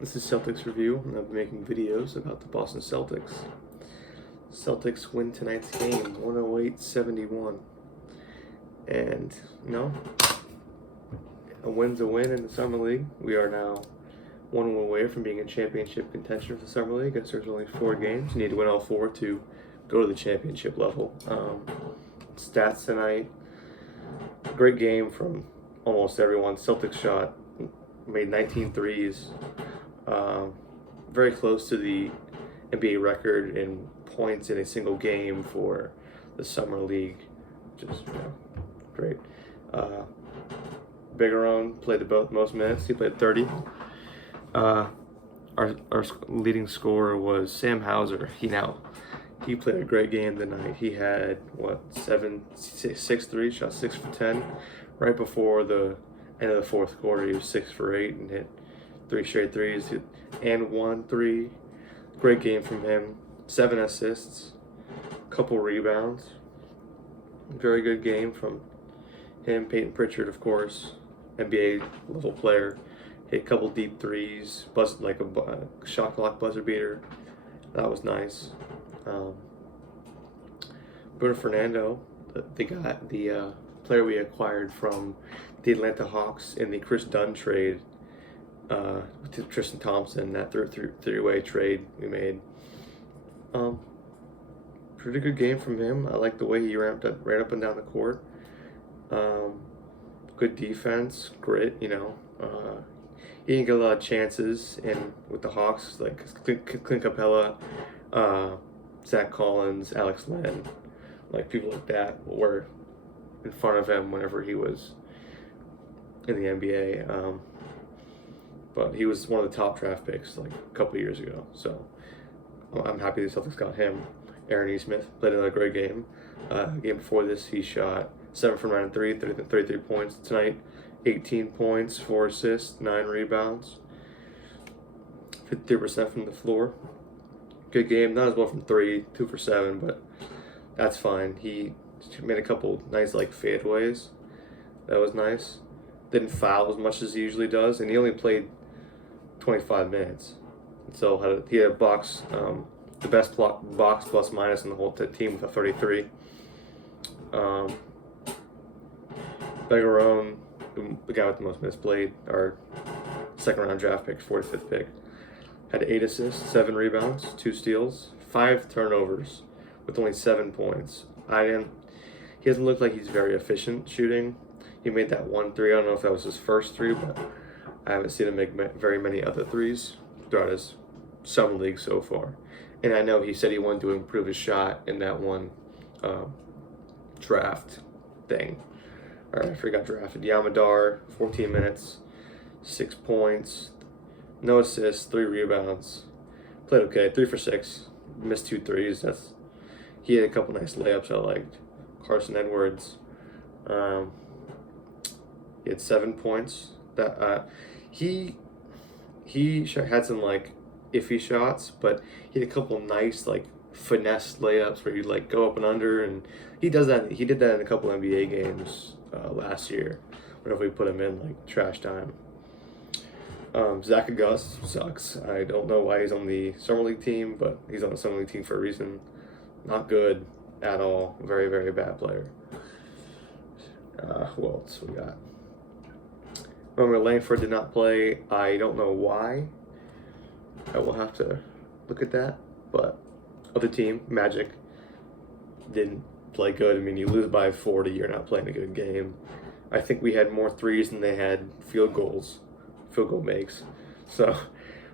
This is Celtics Review, and I'll be making videos about the Boston Celtics. Celtics win tonight's game, 108-71. And, a win's a win in the Summer League. We are now one win away from being in championship contention for the Summer League. I guess there's only 4 games. You need to win all 4 to go to the championship level. Stats tonight, great game from almost everyone. Celtics shot, made 19 threes. Very close to the NBA record in points in a single game for the Summer League. Just great. Bigarone played the most minutes. He played 30. Our leading scorer was Sam Hauser. He played a great game tonight. He had 6 threes, shot 6 for 10. Right before the end of the fourth quarter, he was 6 for 8 and hit 3 straight threes and 1 3. Great game from him. 7 assists, couple rebounds. Very good game from him. Peyton Pritchard, of course, NBA level player. Hit a couple deep threes, buzzed like a shot clock buzzer beater. That was nice. Bruno Fernando, the player we acquired from the Atlanta Hawks in the Chris Dunn trade, to Tristan Thompson, that three-way trade we made. Pretty good game from him. I like the way he ran up and down the court. Good defense, grit. He didn't get a lot of chances with the Hawks, like Clint Capella, Zach Collins, Alex Len, like people like that were in front of him whenever he was in the NBA. But he was one of the top draft picks like a couple years ago. So I'm happy the Celtics got him. Aaron E. Smith played another great game. Game before this, he shot 7 for 9 and 33 points. Tonight, 18 points, 4 assists, 9 rebounds, 53% from the floor. Good game. Not as well from 3, 2 for 7, but that's fine. He made a couple nice fadeaways. That was nice. Didn't foul as much as he usually does, and he only played 25 minutes. So he had a box, the best box plus minus in the whole team with a 33. Bigarone, the guy with the most minutes played, our second round draft pick, 45th pick, had 8 assists, 7 rebounds, 2 steals, 5 turnovers with only 7 points. He doesn't look like he's very efficient shooting. He made that 1 3. I don't know if that was his first 3, but I haven't seen him make very many other 3s throughout his summer league so far. And I know he said he wanted to improve his shot in that one draft thing. All right, I forgot drafted. Yamadar, 14 minutes, 6 points, no assists, 3 rebounds. Played okay, 3 for 6, missed 2 threes. He had a couple nice layups I liked. Carson Edwards, he had 7 points. He had some iffy shots, but he had a couple nice finesse layups where you go up and under, and he does that. He did that in a couple NBA games last year whenever we put him in trash time. Zach Gus sucks. I don't know why he's on the Summer League team, but he's on the Summer League team for a reason. Not good at all. Very, very bad player. Who else we got? Remember, Langford did not play. I don't know why. I will have to look at that. But other team, Magic, didn't play good. I mean, you lose by 40, you're not playing a good game. I think we had more threes than they had field goal makes. So,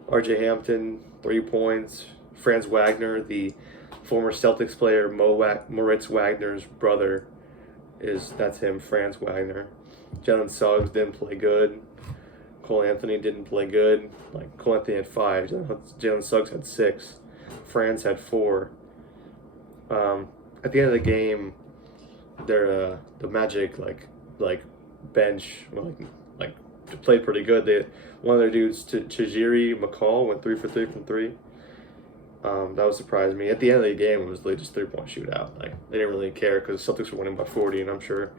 RJ Hampton, 3 points. Franz Wagner, the former Celtics player, Moritz Wagner's brother, that's him, Franz Wagner. Jalen Suggs didn't play good. Cole Anthony didn't play good. Cole Anthony had 5. Jalen Suggs had 6. Franz had 4. At the end of the game, the Magic bench played pretty good. One of their dudes, Tajiri McCall, went 3 for 3 from 3. That was surprised me. At the end of the game, it was really just 3-point shootout. They didn't really care because the Celtics were winning by 40, and I'm sure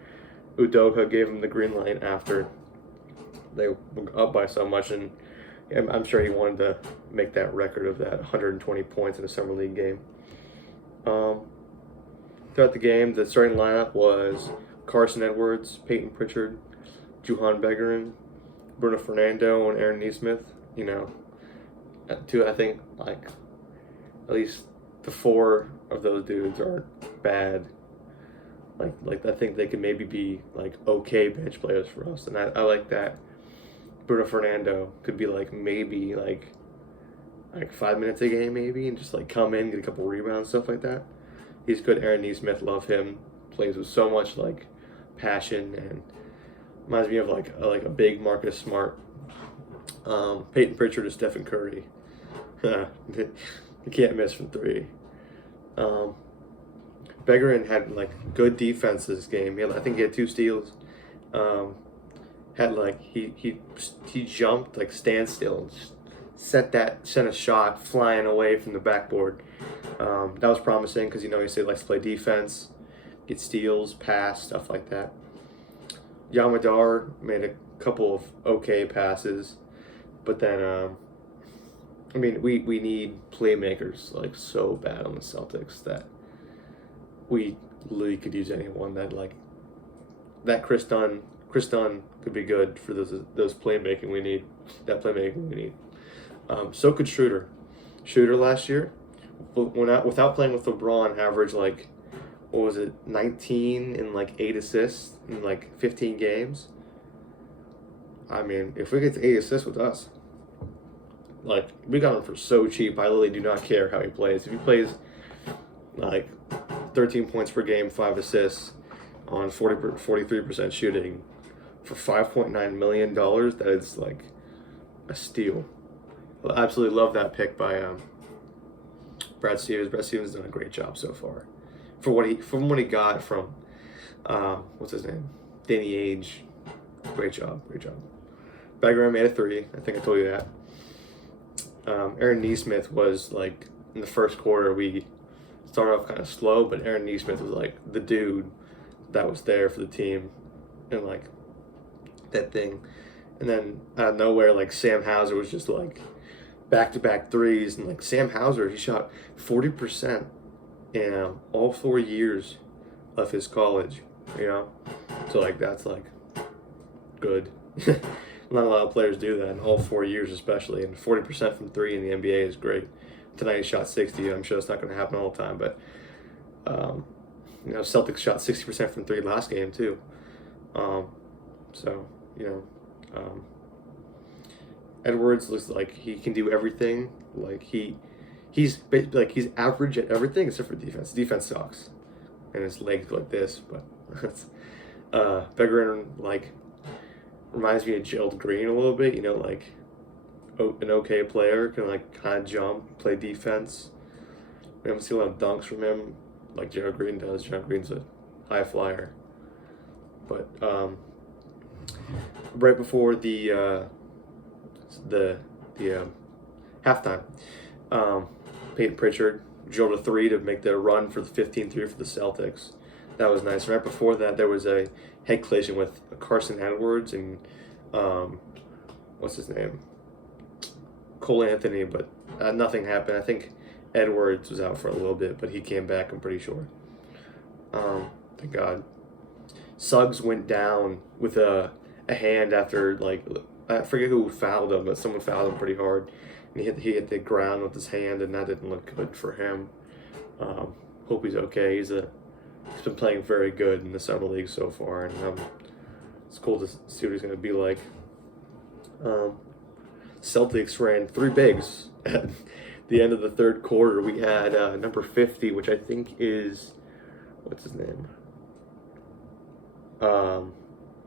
Udoka gave them the green light after they were up by so much, and I'm sure he wanted to make that record of that 120 points in a summer league game. Um, Throughout the game, the starting lineup was Carson Edwards, Peyton Pritchard, Juhan Begarin, Bruno Fernando, and Aaron Nesmith. You know, I think like at least the four of those dudes aren't bad. Like I think they could maybe be like okay bench players for us, and I like that. Bruno Fernando could be like maybe like 5 minutes a game maybe, and just like come in, get a couple rebounds, stuff like that. He's good. Aaron Nesmith, love him. Plays with so much like passion and reminds me of like a big Marcus Smart. Peyton Pritchard or Stephen Curry. You can't miss from three. Begarin had like good defense this game. I think he had 2 steals. Had like he jumped like standstill and sent a shot flying away from the backboard. That was promising because he likes to play defense, get steals, pass, stuff like that. Yamadar made a couple of okay passes, but then we need playmakers like so bad on the Celtics that we literally could use anyone that Chris Dunn could be good for those playmaking we need. That playmaking we need. So could Schroeder. Schroeder last year, without playing with LeBron, averaged 19 and 8 assists in 15 games. I mean, if we get to 8 assists with us, we got him for so cheap. I literally do not care how he plays. If he plays 13 points per game, 5 assists on 43% shooting for $5.9 million, that is a steal. I absolutely love that pick by Brad Stevens. Brad Stevens has done a great job so far from what he got from what's his name, Danny Ainge. Great job. Begarin made a 3. I think I told you that. Aaron Nesmith was in the first quarter we started off kind of slow, but Aaron Nesmith was the dude that was there for the team and that thing. And then out of nowhere, Sam Hauser was just back-to-back threes, and Sam Hauser, he shot 40% in all 4 years of his college, so that's good. Not a lot of players do that in all 4 years, especially, and 40% from 3 in the NBA is great. Tonight he shot 60. I'm sure it's not going to happen all the time, but Celtics shot 60% from 3 last game too. Edwards looks like he can do everything. He's average at everything except for defense. Defense sucks, and his legs go like this. But Begarin reminds me of Gerald Green a little bit. An okay player, can kind of jump, play defense. We haven't seen a lot of dunks from him like Gerald Green does. Gerald Green's a high flyer. But right before the halftime, Peyton Pritchard drilled a 3 to make the run for the 15-3 for the Celtics. That was nice. Right before that, there was a head collision with Carson Edwards and what's his name? Cole Anthony, but nothing happened. I think Edwards was out for a little bit, but he came back, I'm pretty sure. Thank God. Suggs went down with a hand after, I forget who fouled him, but someone fouled him pretty hard. And he hit the ground with his hand, and that didn't look good for him. Hope he's okay. He's been playing very good in the summer league so far, and it's cool to see what he's going to be like. Celtics ran 3 bigs at the end of the third quarter. We had number 50, which I think is, what's his name?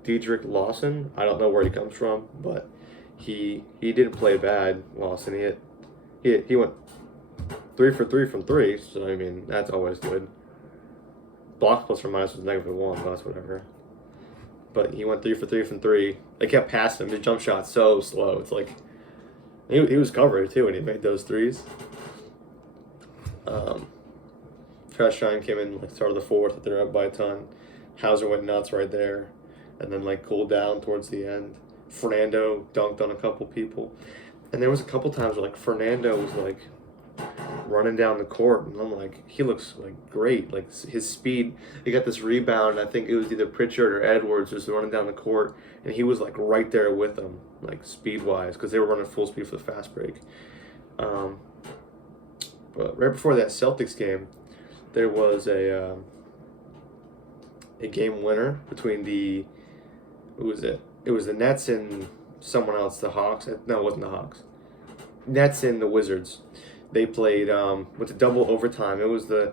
Diedrich Lawson. I don't know where he comes from, but he didn't play bad. Lawson, he went 3 for 3 from 3, so I mean that's always good. Blocks plus or minus was -1, but that's whatever. But he went 3 for 3 from 3. They kept passing him. His jump shot so slow. It's he was covered too when he made those threes. Trash Shine came in start of the fourth. They're up by a ton. Hauser went nuts right there, and then cooled down towards the end. Fernando dunked on a couple people. And there was a couple times where like Fernando was like running down the court, and I'm like, he looks like great. Like his speed, he got this rebound. I think it was either Pritchard or Edwards just running down the court, and he was like right there with them, like speed wise, because they were running full speed for the fast break. But right before that Celtics game, there was a game winner between who was it? It was the Nets and someone else, the Hawks. No, it wasn't the Hawks. Nets and the Wizards. They played with the double overtime. It was the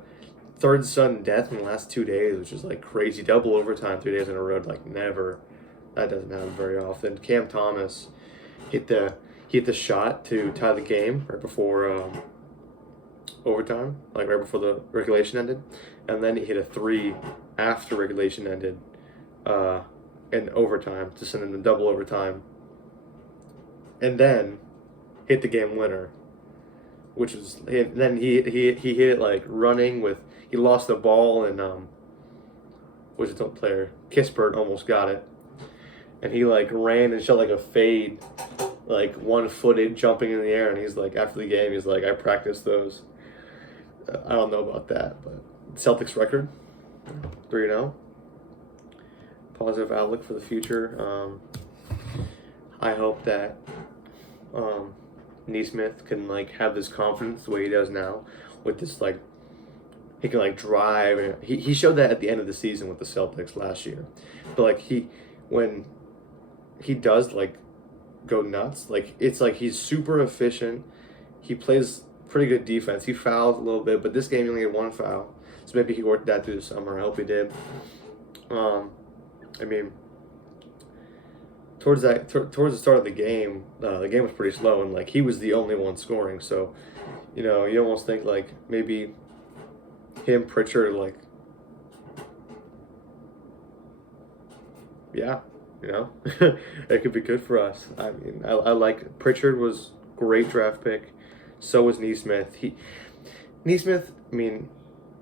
third sudden death in the last 2 days, which is like crazy. Double overtime 3 days in a row, like never. That doesn't happen very often. Cam Thomas hit the shot to tie the game right before overtime, like right before the regulation ended, and then he hit a three after regulation ended, in overtime to send them to double overtime, and then hit the game winner, which was then he hit it like running with he lost the ball and was it player Kispert almost got it, and he like ran and shot like a fade, like 1-footed jumping in the air, and he's like after the game he's like I practiced those. I don't know about that, but Celtics record 3-0. Positive outlook for the future. I hope that Neesmith can like have this confidence the way he does now, with this like he can like drive, and he showed that at the end of the season with the Celtics last year. But like when he does like go nuts, like it's like he's super efficient. He plays pretty good defense. He fouled a little bit, but this game he only had one foul, so maybe he worked that through the summer. I hope he did. I mean, towards the start of the game was pretty slow, and like he was the only one scoring. So, you almost think like maybe him, Pritchard, like, yeah, it could be good for us. I mean, I like Pritchard was great draft pick. So was Neesmith. Neesmith, I mean,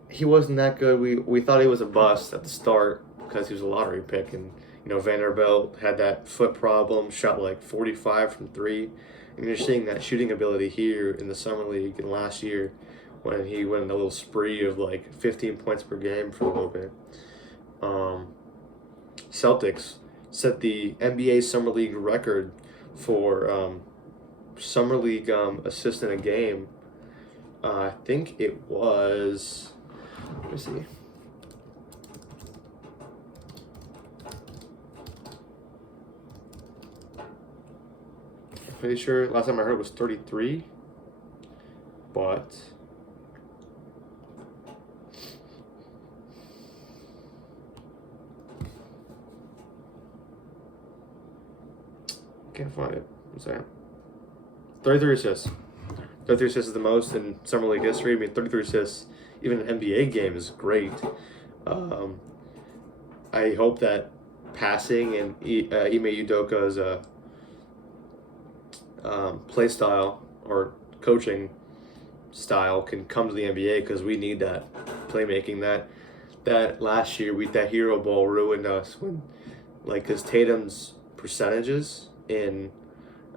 he wasn't that good. We thought he was a bust at the start because he was a lottery pick, and Vanderbilt had that foot problem, shot like 45 from three, and you're seeing that shooting ability here in the summer league and last year when he went on a little spree of like 15 points per game for a little bit. Celtics set the NBA Summer League record for Summer League assist in a game. I think it was. Let me see. I'm pretty sure last time I heard it was 33, but can't find it. What's that? 33 assists. 33 assists is the most in Summer League history. I mean, 33 assists, even an NBA game, is great. I hope that passing and Ime Udoka's play style or coaching style can come to the NBA, because we need that playmaking. That last year, that Hero Ball ruined us when, like, because Tatum's percentages in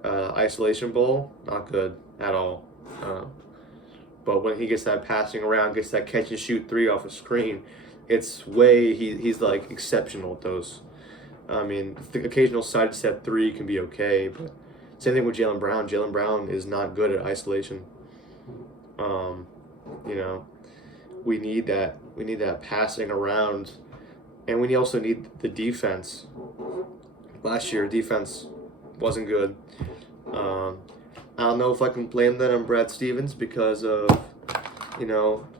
isolation ball, not good at all. But when he gets that passing around, gets that catch and shoot three off a screen, it's he's like exceptional at those. I mean, the occasional sidestep three can be okay, but same thing with Jaylen Brown. Jaylen Brown is not good at isolation. We need that. We need that passing around, and we also need the defense. Last year, defense wasn't good. I don't know if I can blame that on Brad Stevens, because of,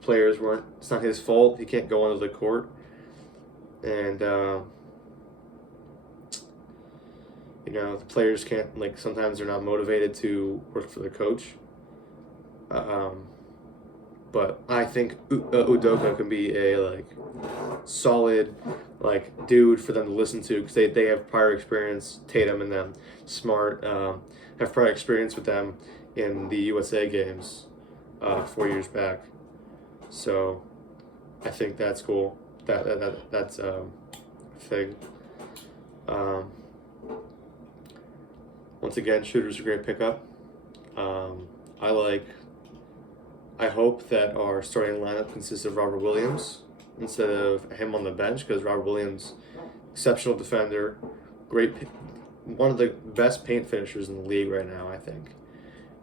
players weren't. It's not his fault. He can't go onto the court, and the players can't, like, sometimes they're not motivated to work for the coach. But I think Udoka can be a solid dude for them to listen to, because they have prior experience. Tatum and them, Smart, have prior experience with them in the USA games 4 years back. So I think that's cool. That's a thing. Once again, shooters are a great pickup. I like. I hope that our starting lineup consists of Robert Williams instead of him on the bench, because Robert Williams, exceptional defender, one of the best paint finishers in the league right now, I think.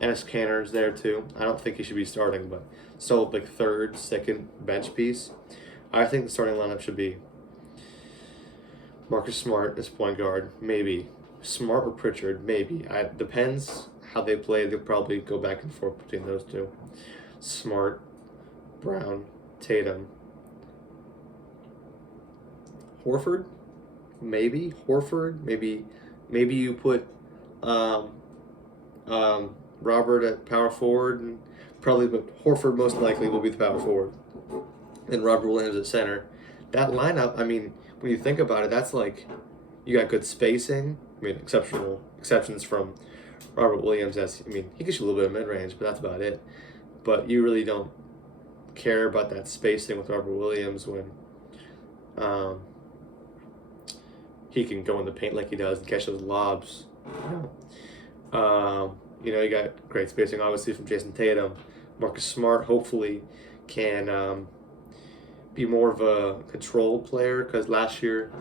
Ennis Canner's there too. I don't think he should be starting, but still like third, second bench piece. I think the starting lineup should be Marcus Smart as point guard, maybe. Smart or Pritchard, maybe. It depends how they play. They'll probably go back and forth between those two. Smart, Brown, Tatum. Horford, maybe. Maybe you put Robert at power forward, and probably, but Horford most likely will be the power forward, and Robert Williams at center. That lineup, I mean, when you think about it, that's like you got good spacing. I mean, exceptions from Robert Williams. He can shoot a little bit of mid range, but that's about it. But you really don't care about that spacing with Robert Williams when he can go in the paint like he does and catch those lobs. You got great spacing, obviously, from Jason Tatum. Marcus Smart, hopefully, can be more of a control player, because last year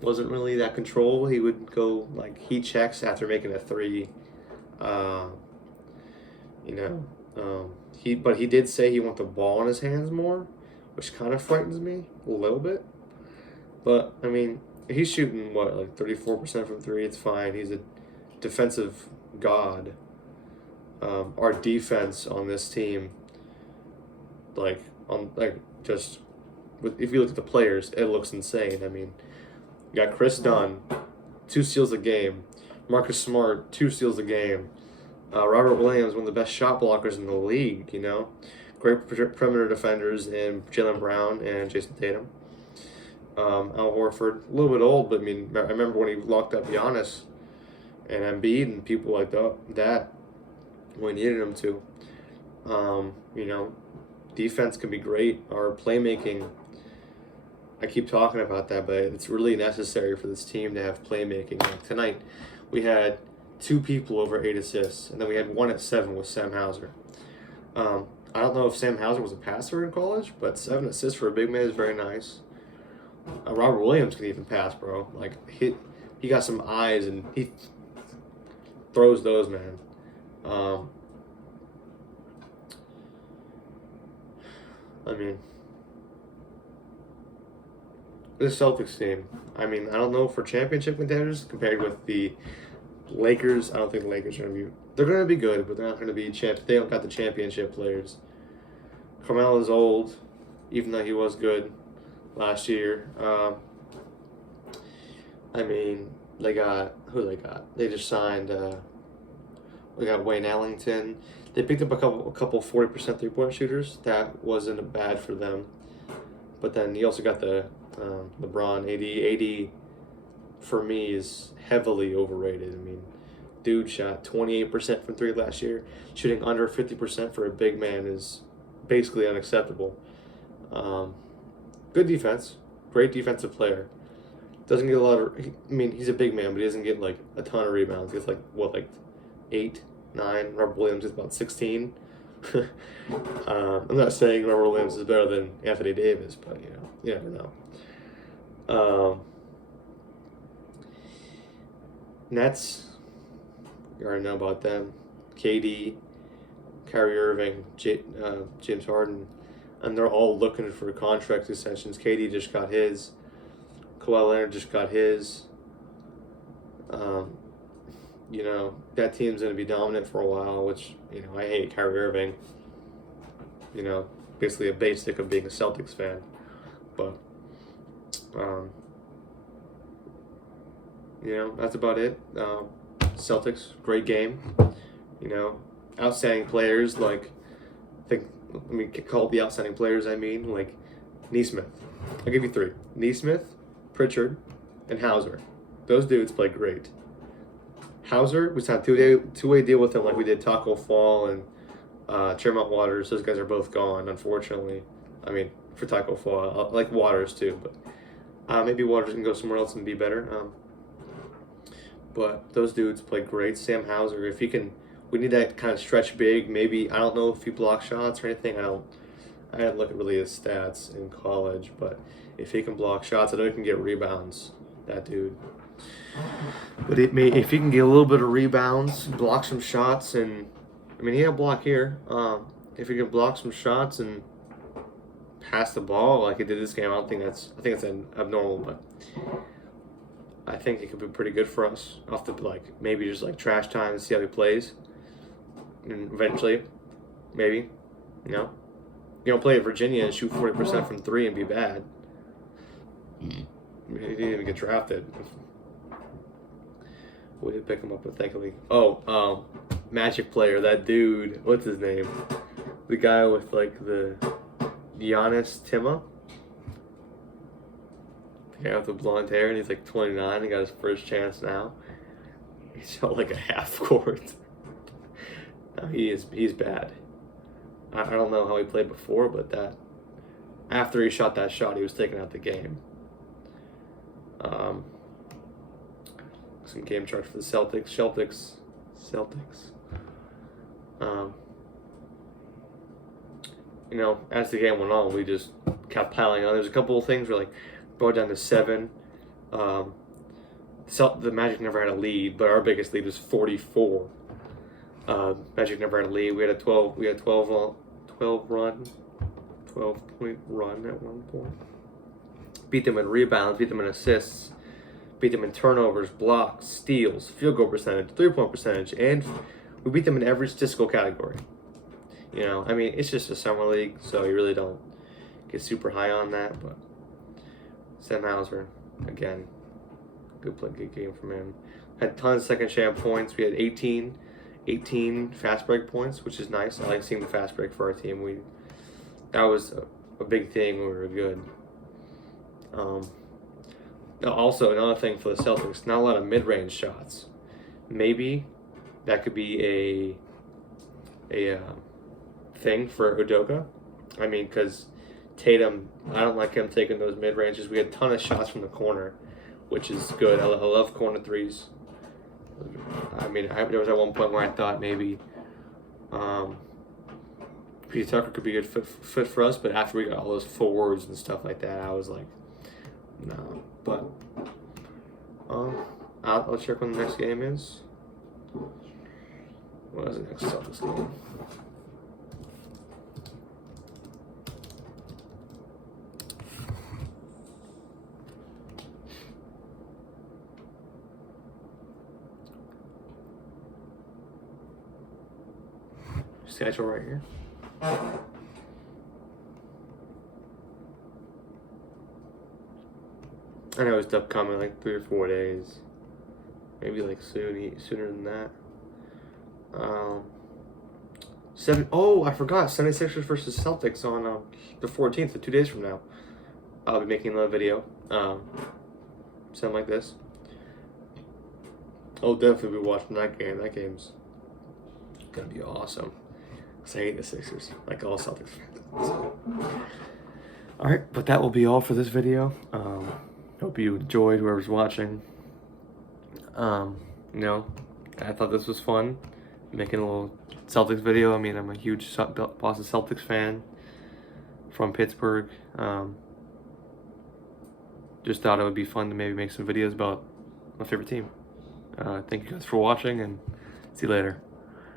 wasn't really that control. He would go like heat checks after making a three. But he did say he wants the ball in his hands more, which kind of frightens me a little bit. But I mean, he's shooting like 34% from three. It's fine. He's a defensive god. Our defense on this team, if you look at the players, it looks insane. I mean, you got Chris Dunn, 2 steals a game. Marcus Smart, 2 steals a game. Robert Williams, one of the best shot blockers in the league. Great perimeter defenders in Jaylen Brown and Jason Tatum. Al Horford, a little bit old, but I mean, I remember when he locked up Giannis and Embiid and people like that when he needed him to. Defense can be great. Our playmaking, I keep talking about that, but it's really necessary for this team to have playmaking. Like tonight, we had 2 people over 8 assists, and then we had 1 at 7 with Sam Hauser. I don't know if Sam Hauser was a passer in college, but 7 assists for a big man is very nice. Robert Williams can even pass, bro. Like he got some eyes, and he throws those, man. This Celtics team, I don't know for championship contenders compared with the Lakers. I don't think the Lakers are going to be. They're going to be good, but they're not going to be They don't got the championship players. Carmelo is old, even though he was good last year. They got who they got. They just signed. We got Wayne Ellington. They picked up a couple 40% 3-point shooters. That wasn't bad for them. But then you also got the LeBron, AD for me is heavily overrated. Dude shot 28% from 3 last year. Shooting under 50% for a big man is basically unacceptable. Good defense, great defensive player. Doesn't get a lot of. He's a big man, but he doesn't get like a ton of rebounds. He gets like 8, 9. Robert Williams gets about 16. I'm not saying Robert Williams is better than Anthony Davis, but you never know. Nets, you already know about them. KD, Kyrie Irving, James Harden, and they're all looking for contract extensions. KD just got his. Kawhi Leonard just got his. That team's going to be dominant for a while, which, I hate Kyrie Irving. Basically a basic of being a Celtics fan. But, that's about it. Celtics, great game. Outstanding players, call the outstanding players, like Neesmith. I'll give you 3. Neesmith, Pritchard, and Hauser. Those dudes played great. Hauser, we signed a two-way deal with him like we did Taco Fall and Tremont Waters. Those guys are both gone, unfortunately. For Taco Fall, I like Waters too, but maybe Waters can go somewhere else and be better. But those dudes played great. Sam Hauser, if he can We need that kind of stretch big. Maybe, I don't know if he blocks shots or anything. I didn't look at really his stats in college, but if he can block shots, I know he can get rebounds. That dude. But if he can get a little bit of rebounds, block some shots, and I mean he had a block here. If he can block some shots and pass the ball like he did this game, I think it's abnormal, but I think it could be pretty good for us. Off the maybe just like trash time and see how he plays, and eventually, maybe, you don't play at Virginia and shoot 40% from 3 and be bad. He didn't even get drafted. We did pick him up, but thankfully. Magic player, that dude. What's his name? The guy with like the Giannis Tima. The guy with the blonde hair, and he's like 29. He got his first chance now. He shot like a half court. No, he's bad. I don't know how he played before, but after he shot that shot, he was taking out the game. Some game charts for the Celtics. As the game went on, we just kept piling on. There's a couple of things where brought down to 7. The Magic never had a lead, but our biggest lead was 44. Magic never had a lead. We had a 12 point run at one point. Beat them in rebounds, beat them in assists, beat them in turnovers, blocks, steals, field goal percentage, 3-point percentage, and we beat them in every statistical category. It's just a summer league, so you really don't get super high on that. But Sam Hauser, again, good game from him. Had tons of second chance points. We had 18 fast break points, which is nice. I like seeing the fast break for our team. That was a big thing when we were good. Also, another thing for the Celtics, not a lot of mid-range shots. Maybe that could be a thing for Udoka. Because Tatum, I don't like him taking those mid-ranges. We had a ton of shots from the corner, which is good. I love corner threes. There was at one point where I thought maybe P.J. Tucker could be a good fit for us, but after we got all those forwards and stuff like that, I was like, no. But I'll check when the next game is. What is the next Celtics game? Schedule right here. I know it's upcoming, 3 or 4 days. Maybe sooner than that. I forgot. 76ers versus Celtics on the 14th, so 2 days from now. I'll be making another video. Something like this. I'll definitely be watching that game. That game's gonna be awesome. I hate the Sixers, like all Celtics fans. Alright, but that will be all for this video. Hope you enjoyed, whoever's watching. I thought this was fun, making a little Celtics video. I'm a huge Boston Celtics fan from Pittsburgh. Just thought it would be fun to maybe make some videos about my favorite team. Thank you guys for watching, and see you later.